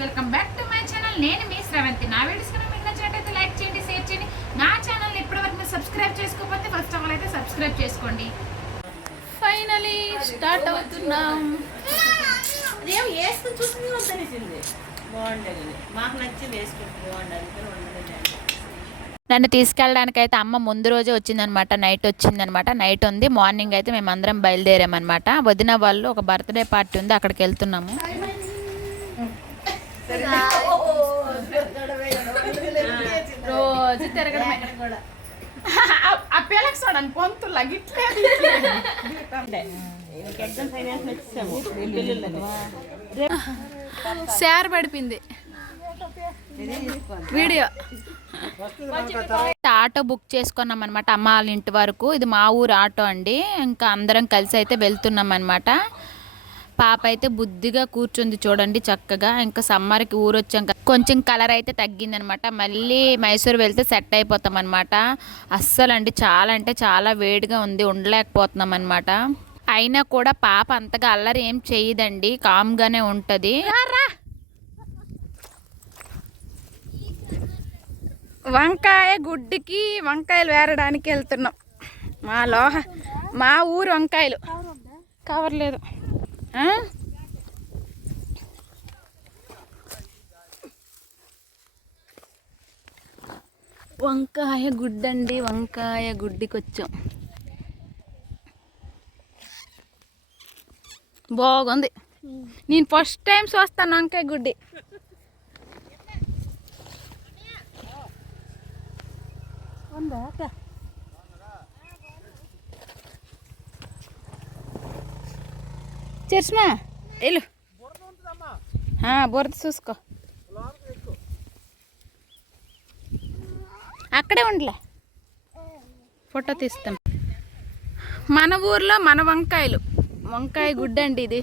Welcome back to my channel. నేను మీ శ్రవంతి. నా videos కనుక మీకు నచ్చినట్లయితే లైక్ చేయండి, షేర్ చేయండి. నా ఛానల్ ఇప్పటివరకు మీరు సబ్స్క్రైబ్ చేసుకోకపోతే ఫస్ట్ ఆఫ్ ఆల్ అయితే సబ్స్క్రైబ్ చేసుకోండి. ఫైనలీ స్టార్ట్ అవుతున్నాం. నన్ను తీసుకెళ్ళడానికి అయితే అమ్మ ముందు రోజే వచ్చిందనమాట. నైట్ వచ్చిందనమాట. నైట్ ఉంది, మార్నింగ్ అయితే మేము అందరం బయలుదేరామన్నమాట. వదిన వాళ్ళు ఒక బర్త్డే పార్టీ ఉంది, అక్కడికి వెళ్తున్నాము. రోజు తిరగడమే. ఆ పిల్లకి చూడండి పొంతులు గిట్లేదు. షేర్ పడిపోయింది వీడియో. ఆటో బుక్ చేసుకున్నాం అనమాట అమ్మ వాళ్ళ ఇంటి వరకు. ఇది మా ఊరు ఆటో అండి. ఇంకా అందరం కలిసి అయితే వెళ్తున్నాం అనమాట. పాప అయితే బుద్ధిగా కూర్చుంది చూడండి చక్కగా. ఇంకా సమ్మర్కి ఊరు వచ్చాం కదా, కొంచెం కలర్ అయితే తగ్గిందనమాట. మళ్ళీ మైసూర్ వెళ్తే సెట్ అయిపోతాం అనమాట. అస్సలు అండి చాలా అంటే చాలా వేడిగా ఉంది, ఉండలేకపోతున్నాం అనమాట. అయినా కూడా పాప అంతగా అల్లరి ఏం చేయదండి, కామ్గానే ఉంటుంది. వంకాయ గుడ్డికి వంకాయలు వేరడానికి వెళ్తున్నాం. మా ఊరు వంకాయలు కవర్ లేదు. వంకాయ గుడ్డండి, వంకాయ గుడ్డికి వచ్చాం. బాగుంది. నేను ఫస్ట్ టైం చూస్తాను వంకాయ గుడ్డి. చర్చమా వెళ్ళు, బురద చూసుకో. అక్కడే ఉండలే, ఫోటో తీస్తాం. మన ఊర్లో మన వంకాయలు, వంకాయ గుడ్డండి ఇది.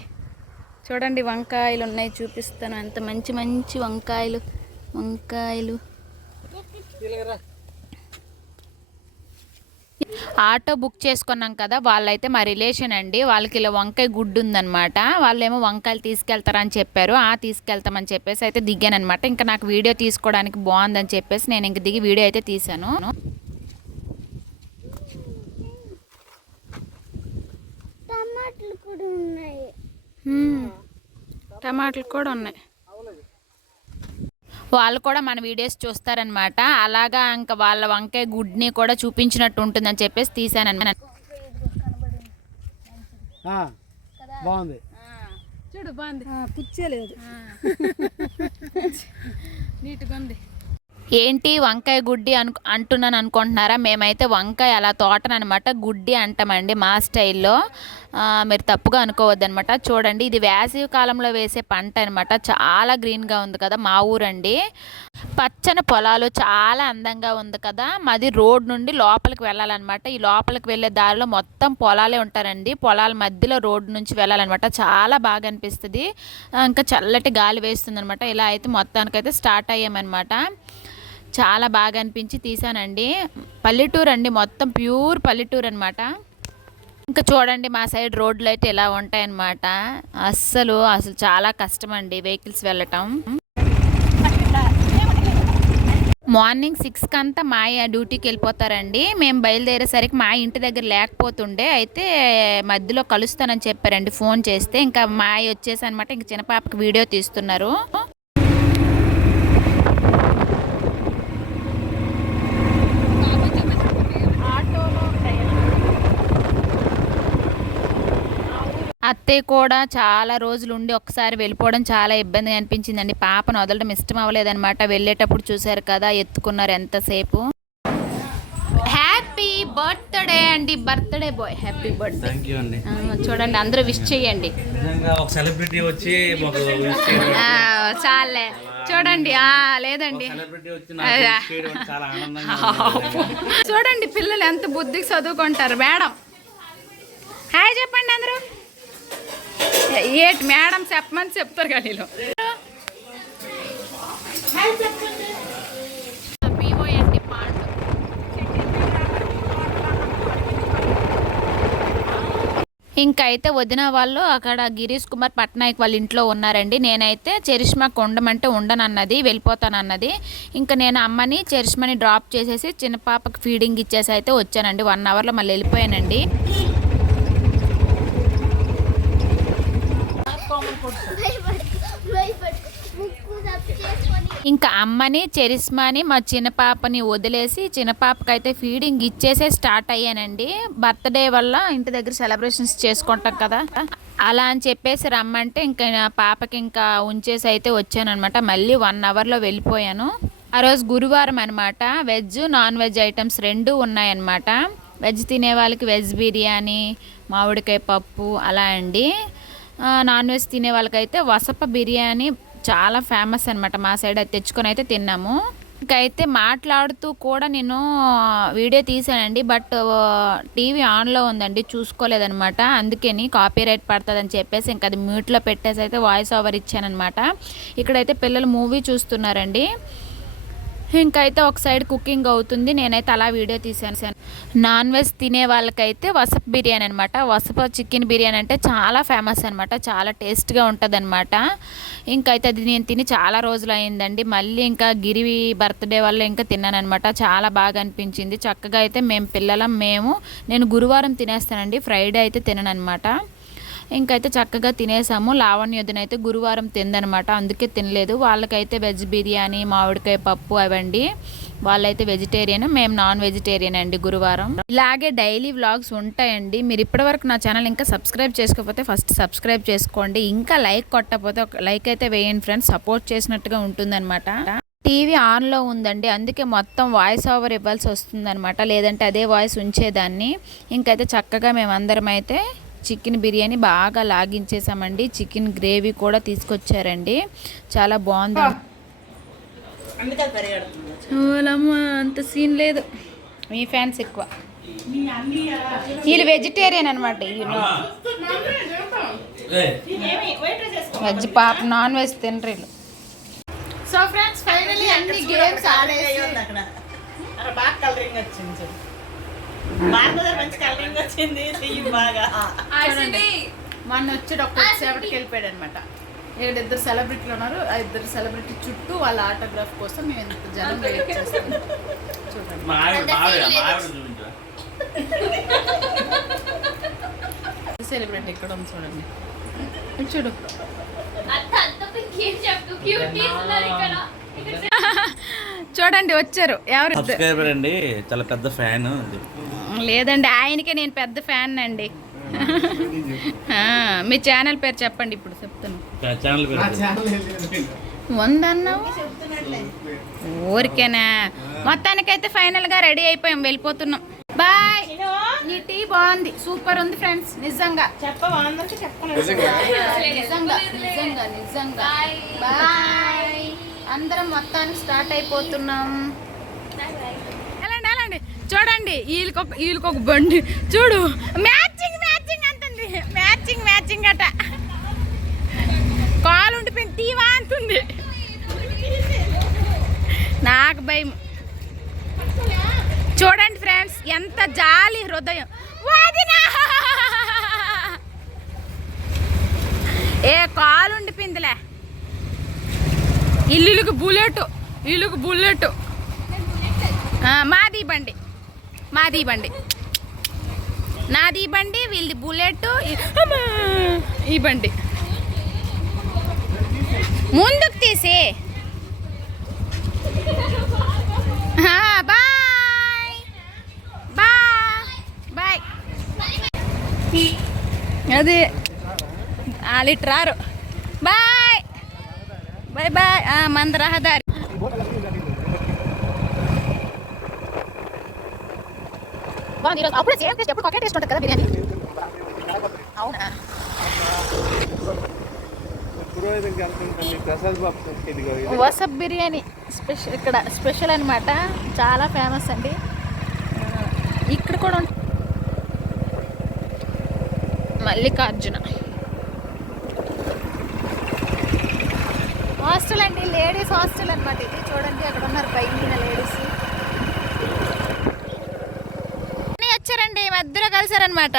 చూడండి వంకాయలు ఉన్నాయి, చూపిస్తాను. అంత మంచి మంచి వంకాయలు. ఆటో బుక్ చేసుకున్నాం కదా, వాళ్ళైతే మా రిలేషన్ అండి. వాళ్ళకి ఇలా వంకాయ గుడ్డు ఉందనమాట. వాళ్ళేమో వంకాయలు తీసుకెళ్తారని చెప్పారు. తీసుకెళ్తామని చెప్పేసి అయితే దిగానమాట. ఇంకా నాకు వీడియో తీసుకోవడానికి బాగుందని చెప్పేసి నేను ఇంక దిగి వీడియో అయితే తీసాను. టమాటాలు కూడా ఉన్నాయి. వాళ్ళు కూడా మన వీడియోస్ చూస్తారనమాట. అలాగా ఇంకా వాళ్ళ వంకాయ గుడ్ని కూడా చూపించినట్టు ఉంటుందని చెప్పేసి తీసాను. చూడు బాగుంది, పుచ్చలేదు, నీట్గా ఉంది. ఏంటి వంకాయ గుడ్డి అంటున్నాను అనుకుంటున్నారా? మేమైతే వంకాయ అలా తోటనమాట గుడ్డి అంటామండి మా స్టైల్లో. మీరు తప్పుగా అనుకోవద్దనమాట. చూడండి ఇది వేసవి కాలంలో వేసే పంట అనమాట. చాలా గ్రీన్గా ఉంది కదా మా ఊరండి. పచ్చని పొలాలు చాలా అందంగా ఉంది కదా. మాది రోడ్ నుండి లోపలికి వెళ్ళాలన్నమాట. ఈ లోపలికి వెళ్ళే దారిలో మొత్తం పొలాలే ఉంటారండి. పొలాల మధ్యలో రోడ్డు నుంచి వెళ్ళాలన్నమాట. చాలా బాగా అనిపిస్తుంది. ఇంకా చల్లటి గాలి వేస్తుంది అనమాట. ఇలా అయితే మొత్తానికైతే స్టార్ట్ అయ్యామన్నమాట. చాలా బాగా అనిపించి తీసానండి. పల్లెటూరు అండి, మొత్తం ప్యూర్ పల్లెటూరు అనమాట. ఇంకా చూడండి మా సైడ్ రోడ్లు అయితే ఇలా ఉంటాయన్నమాట. అస్సలు చాలా కష్టం అండి వెహికల్స్ వెళ్ళటం. మార్నింగ్ 6కి అంతా మా డ్యూటీకి వెళ్ళిపోతారండి. మేము బయలుదేరేసరికి మా ఇంటి దగ్గర లేకపోతుండే, అయితే మధ్యలో కలుస్తానని చెప్పారండి ఫోన్ చేస్తే. ఇంకా మా వచ్చేసి అనమాట. ఇంక చిన్న పాపకి వీడియో తీస్తున్నారు. అత్తయ్య కూడా చాలా రోజులు ఉండి ఒకసారి వెళ్ళిపోవడం చాలా ఇబ్బందిగా అనిపించిందండి. పాపను వదలడం ఇష్టం అవ్వలేదన్నమాట. వెళ్ళేటప్పుడు చూసారు కదా, ఎత్తుకున్నారు ఎంతసేపు. హ్యాపీ బర్త్డే అండి, బర్త్డే బాయ్, హ్యాపీ బర్త్డే. చూడండి అందరూ విష్ చేయండి. చాలే చూడండి. లేదండి చూడండి పిల్లలు ఎంత బుద్ధికి చదువుకుంటారు. మేడం హాయ్ చెప్పండి అందరూ. ఏటి మేడం చెప్పమని చెప్తారు కానీ ఇంకా అయితే వదిన వాళ్ళు అక్కడ గిరీష్ కుమార్ పట్నాయక్ వాళ్ళ ఇంట్లో ఉన్నారండి. నేనైతే చరిష్మాకు ఉండమంటే ఉండనన్నది, వెళ్ళిపోతానన్నది. ఇంకా నేను అమ్మని చరిష్మాని డ్రాప్ చేసేసి చిన్న పాపకి ఫీడింగ్ ఇచ్చేసి అయితే వచ్చానండి. 1 అవర్లో మళ్ళీ వెళ్ళిపోయానండి. ఇంకా అమ్మని చరిష్మాని మా చిన్న పాపని వదిలేసి చిన్న పాపకైతే ఫీడింగ్ ఇచ్చేసే స్టార్ట్ అయ్యానండి. బర్త్డే వల్ల ఇంటి దగ్గర సెలబ్రేషన్స్ చేసుకుంటాం కదా, అలా అని చెప్పేసి రమ్మంటే ఇంకా పాపకి ఇంకా ఉంచేసి అయితే వచ్చానమాట. మళ్ళీ 1 అవర్లో వెళ్ళిపోయాను. ఆ రోజు గురువారం అనమాట. వెజ్ నాన్ వెజ్ ఐటమ్స్ 2 ఉన్నాయన్నమాట. వెజ్ తినే వాళ్ళకి వెజ్ బిర్యానీ, మామిడికాయ పప్పు అలా అండి. నాన్ వెజ్ తినే వాళ్ళకైతే వసప బిర్యానీ చాలా ఫేమస్ అనమాట. మా సైడ్ అది తెచ్చుకొని అయితే తిన్నాము. ఇంకైతే మాట్లాడుతూ కూడా నేను వీడియో తీసానండి. బట్ టీవీ ఆన్లో ఉందండి, చూసుకోలేదనమాట. అందుకని కాపీరైట్ పడుతుందని చెప్పేసి ఇంకా అది మ్యూట్లో పెట్టేసి అయితే వాయిస్ ఓవర్ ఇచ్చానమాట. ఇక్కడైతే పిల్లలు మూవీ చూస్తున్నారండి. ఇంకైతే ఒక సైడ్ కుకింగ్ అవుతుంది, నేనైతే అలా వీడియో తీసాను. నాన్ వెజ్ తినే వాళ్ళకైతే వసప బిర్యానీ అనమాట. వసప చికెన్ బిర్యానీ అంటే చాలా ఫేమస్ అనమాట, చాలా టేస్ట్గా ఉంటుంది అనమాట. ఇంకైతే అది నేను తిని చాలా రోజులు అయిందండి. మళ్ళీ ఇంకా గిరివి బర్త్డే వల్ల ఇంకా తిన్నాను అనమాట. చాలా బాగా అనిపించింది. చక్కగా అయితే నేను గురువారం తినేస్తానండి, ఫ్రైడే అయితే తినను అనమాట. ఇంకైతే చక్కగా తినేసాము. లావణ్యోదిన అయితే గురువారం తిందనమాట, అందుకే తినలేదు. వాళ్ళకైతే వెజ్ బిర్యానీ, మామిడికాయ పప్పు అవండి. వాళ్ళైతే వెజిటేరియన్, మేము నాన్ వెజిటేరియన్ అండి గురువారం. ఇలాగే డైలీ వ్లాగ్స్ ఉంటాయండి. మీరు ఇప్పటివరకు నా ఛానల్ ఇంకా సబ్స్క్రైబ్ చేసుకోకపోతే ఫస్ట్ సబ్స్క్రైబ్ చేసుకోండి. ఇంకా లైక్ కొట్టకపోతే ఒక లైక్ అయితే వేయండి ఫ్రెండ్స్, సపోర్ట్ చేసినట్టుగా ఉంటుందన్నమాట. టీవీ ఆన్లో ఉందండి, అందుకే మొత్తం వాయిస్ ఓవర్ ఇవ్వాల్సి వస్తుందన్నమాట, లేదంటే అదే వాయిస్ ఉంచేదాన్ని. ఇంకైతే చక్కగా మేమందరం అయితే చికెన్ బిర్యానీ బాగా లాగించేసామండి. చికెన్ గ్రేవీ కూడా తీసుకొచ్చారండి, చాలా బాగుంది. అంత సీన్ లేదు, మీ ఫ్యాన్స్ ఎక్కువ. వీళ్ళు వెజిటేరియన్ అనమాట, వెజ్ పాప, నాన్ వెజ్ తినరు వీళ్ళు. సో ఫ్రెండ్స్ ఫైనల్లీ అన్ని గేమ్స్ ఆడేసి మొన్న వచ్చాడు, ఒక్కసేపటికి వెళ్ళిపోయాడు అనమాట. ఇక్కడ 2 సెలబ్రిటీలు ఉన్నారు. ఆ 2 సెలబ్రిటీ చుట్టూ వాళ్ళ ఆటోగ్రాఫ్ కోసం మేము ఎంత జనం వెయిట్ చేస్తాం చూడండి. సెలబ్రిటీ ఇక్కడ ఉంది చూడండి, చూడు. చూడండి వచ్చారు ఎవరు, సబ్స్క్రైబర్ అండి, చాలా పెద్ద ఫ్యాన్. లేదండి ఆయనకే నేను పెద్ద ఫ్యాన్ అండి. మీ ఛానల్ పేరు చెప్పండి, ఇప్పుడు చెప్తాను. ఉందన్నావు ఊరికేనా. మొత్తానికైతే ఫైనల్ గా రెడీ అయిపోయాం, వెళ్ళిపోతున్నాం. బాయ్. నీ టీ బాగుంది, సూపర్ ఉంది ఫ్రెండ్స్, నిజంగా నిజంగా. బాయ్. అందరం మొత్తానికి స్టార్ట్ అయిపోతున్నాం. వెళ్ళండి చూడండి, వీళ్ళకొక బండి చూడు, మ్యాచింగ్ అంటుంది. మ్యాచింగ్ అట, కాలు ఉండిపోయింది, తీవా అంటుంది. నాకు భయం. చూడండి ఫ్రెండ్స్, ఎంత జాలి హృదయం. ఏ కాలు ఉండిపోయిందిలే. ఇల్లుకి బుల్లెట్. మాది బండి, నాది బండి, వీళ్ళది బుల్లెట్. ఈ బండి ముందుకు తీసి. బాయ్. అది వాళ్ళు రారు. బాయ్. మంద రహదారి. అప్పుడే సేమ్ టేస్ట్, ఎప్పుడు ఒకే టేస్ట్ ఉంటుంది కదా బిర్యానీ. అవునా, వసప్ బిర్యానీ స్పెషల్, ఇక్కడ స్పెషల్ అనమాట, చాలా ఫేమస్ అండి. ఇక్కడ కూడా మల్లికార్జున హాస్టల్ అండి, లేడీస్ హాస్టల్ అనమాట ఇది. చూడండి అక్కడ ఉన్నారు పైన లేడీస్ వచ్చారండి, మధ్యలో కలిసారనమాట.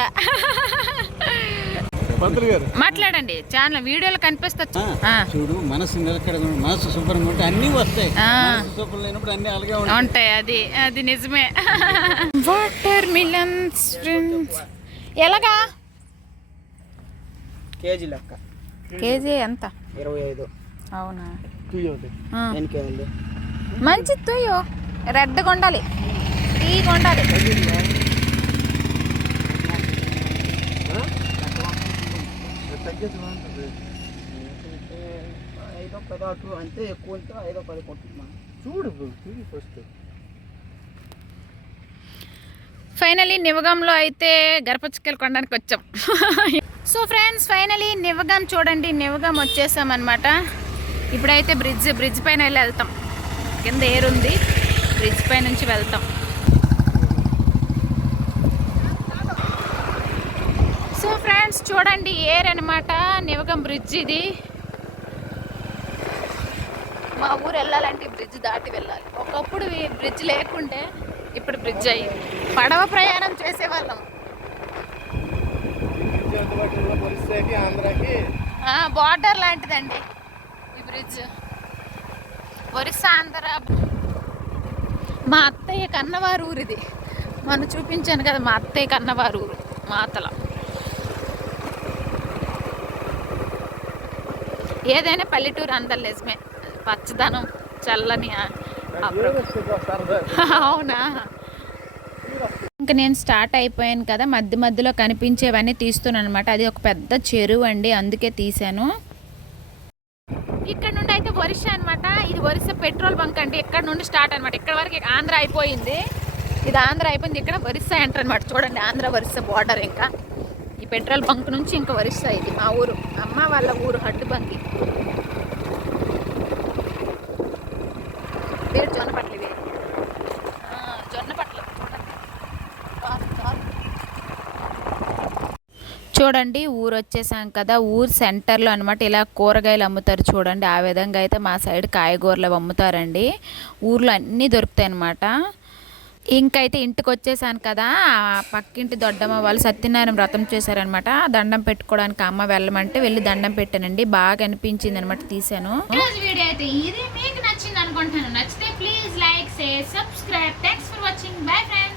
మాట్లాడండి ఛానల్ వీడియోలో కనిపిస్తుంది. చూడు, మనసు నిలకడ, మనసు శుభ్రంగా ఉంటే అన్ని వస్తాయి. మనసు శుభ్రం లేనప్పుడు అన్ని అలాగే ఉంటాయి. అది నిజమే. వాటర్ మిలన్స్ ఎలాగా కేజీ లెక్క. కేజీ ఎంత? 25. అవునా? ఎన్నికేయాలి? మంచి తుయ్యో, రెడ్గా ఉండాలి, తీగా ఉండాలి. ఐదో పదార్థం అంతే, ఎక్కువ ఉంటే 5-10 కొట్టుకున్నాను. చూడు ఫస్ట్. ఫైనలీ నివగంలో అయితే గరపచ్చికలు కొనడానికి వచ్చాం. సో ఫ్రెండ్స్, ఫైనలీ నివగం చూడండి, నివగం వచ్చేసామన్నమాట. ఇప్పుడైతే బ్రిడ్జ్ పైన వెళ్ళి వెళ్తాం. కింద ఏరుంది, బ్రిడ్జ్ పై నుంచి వెళ్తాం. సో ఫ్రెండ్స్ చూడండి, ఏర్ అనమాట నివగం బ్రిడ్జ్. ఇది మా ఊరు వెళ్ళాలంటే ఈ బ్రిడ్జ్ దాటి వెళ్ళాలి. ఒకప్పుడు ఈ బ్రిడ్జ్ లేకుంటే ఇప్పుడు బ్రిడ్జ్ అయ్యింది. పడవ ప్రయాణం చేసేవాళ్ళం. బార్డర్ లాంటిదండి ఈ బ్రిడ్జ్, ఒరిస్సా ఆంధ్ర. మా అత్తయ్య కన్నవారు ఊరు ఇది. మొన్న చూపించాను కదా, మా అత్తయ్య కన్నవారు ఊరు మాతల. ఏదైనా పల్లెటూరు అందరు నిజమే, పచ్చదనం, చల్లని. అవునా? ఇంకా నేను స్టార్ట్ అయిపోయాను కదా, మధ్యలో కనిపించేవన్నీ తీస్తున్నాను అనమాట. అది ఒక పెద్ద చెరువు అండి, అందుకే తీసాను. ఇక్కడ నుండి అయితే ఒరిస్సా అనమాట. ఇది ఒరిస్సా పెట్రోల్ బంక్ అండి. ఇక్కడ నుండి స్టార్ట్ అనమాట. ఇక్కడ వరకు ఆంధ్ర అయిపోయింది. ఇది ఆంధ్ర అయిపోయింది, ఇక్కడ ఒరిస్సా ఎంటర్ అనమాట. చూడండి, ఆంధ్ర ఒరిస్సా బార్డర్. ఇంకా ఈ పెట్రోల్ బంక్ నుంచి ఇంకా ఒరిస్సా. ఇది మా ఊరు, అమ్మ వాళ్ళ ఊరు, హడ్డు బంకి. పేరు జొన్నపట్ల. ఇవి జొన్నపట్ల. చూడండి, ఊరు వచ్చేసాం కదా. ఊరు సెంటర్లో అనమాట ఇలా కూరగాయలు అమ్ముతారు. చూడండి, ఆ విధంగా అయితే మా సైడ్ కాయగూరలు అమ్ముతారండి. ఊర్లో అన్నీ దొరుకుతాయి అనమాట. ఇంకైతే ఇంటికి వచ్చేసాను కదా, పక్కింటి దొడ్డమ్మ వాళ్ళు సత్యనారాయణ వ్రతం చేశారనమాట. దండం పెట్టుకోవడానికి అమ్మ వెళ్ళమంటే వెళ్ళి దండం పెట్టానండి. బాగా అనిపించింది అనమాట, తీసాను. వీడియో అయితే ఇది మీకు నచ్చింది అనుకుంటున్నాను. నచ్చితే please like, share, subscribe. Thanks for watching. Bye friends.